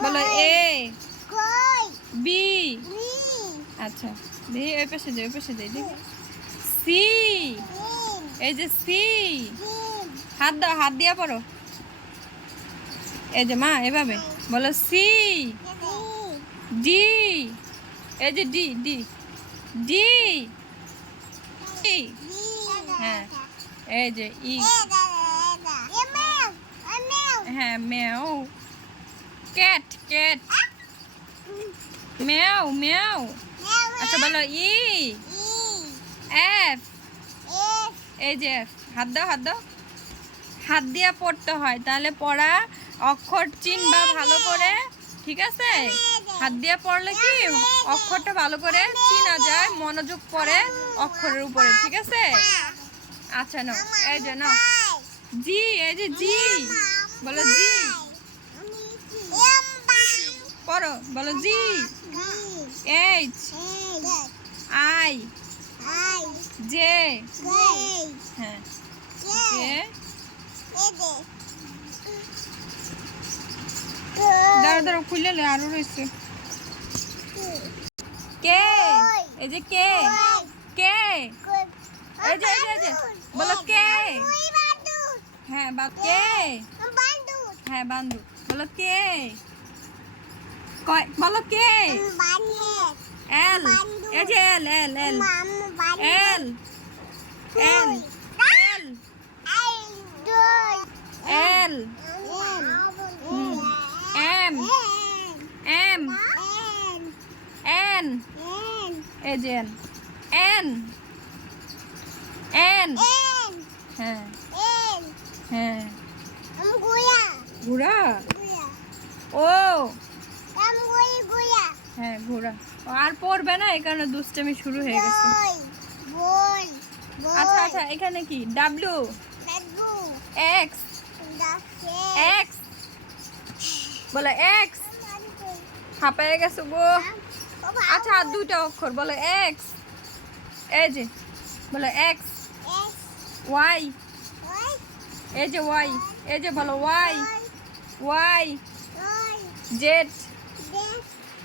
বলো A B. আচ্ছা দেখি ওই পাশে যাই ওই পাশে যাই দেখি। সি। এই যে সি। হাত দাও হাত দিয়া পড়ো। এই যে মা এভাবে। বলো সি। ডি। এই যে ডি ডি। ডি। হ্যাঁ। এই যে ই। হ্যাঁ ম্যাও। ক্যাট ক্যাট ম্যাও ম্যাও আচ্ছা বলো ই ই এফ এফ এই যে F, হাত দাও হাত দাও। হাত দিয়ে পড়তে হয় তাহলে পড়া অক্ষর চিনবা ভালো করে ঠিক আছে? হাত দিয়ে পড়লে কি অক্ষরটা ভালো করে চিনা যায় মনোযোগ পড়ে অক্ষরের উপরে ঠিক আছে? আচ্ছা নাও এই যে নাও। জি এই যে জি বলো জি পড়ো বলো জি। এইচ আই জে হ্যাঁ। জে দাঁড়া দাঁড়া খুললে লে, আরও রয়েছে। কে এই যে কে কে এই যে এই যে এই যে বলো কে হ্যাঁ বা কে হ্যাঁ বান্ধু বলো কে কয় বলো কে? এল। এই যে L L L. L. L. L. L. M. M. N. এই যে এন। এন। এন। হ্যাঁ। হ্যাঁ। ঘোড়া ও। হ্যাঁ ঘোড়া আর পড়বে না এই কারণে দুষ্টামি শুরু হয়ে গেছে। আচ্ছা আচ্ছা এখানে কি? ডাব্লিউ এক্স এক্স বলে এক্স হাঁপায়ে গেছে গো। আচ্ছা আর দুইটা অক্ষর বলো এক্স এই যে বলো এক্স ওয়াই এই যে ওয়াই এই যে বলো ওয়াই ওয়াই জেড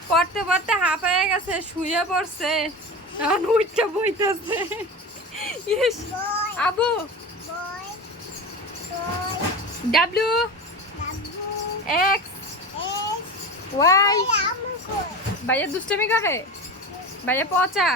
পড়তে পড়তে হাঁপায় গেছে, শুয়ে পড়ছে। এখন উঠতে বইতেছে। আবু। ডাব্লু এক্স ওয়াই ভাইয়া দুষ্টামি করে। ভাইয়া পচা।